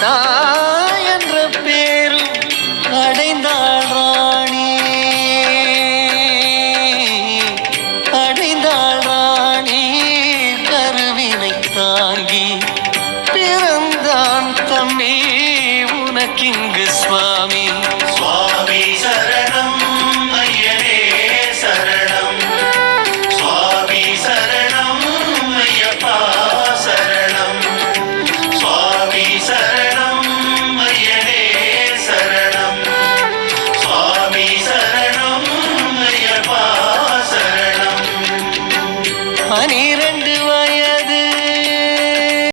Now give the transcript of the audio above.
தாய் என்ற பேரும் அடைந்தாள் ராணி, அடைந்தாள் ராணி. கருவினை தாங்கி பிறந்தான் தம்பி உனக்கிங்கு சுவாமி.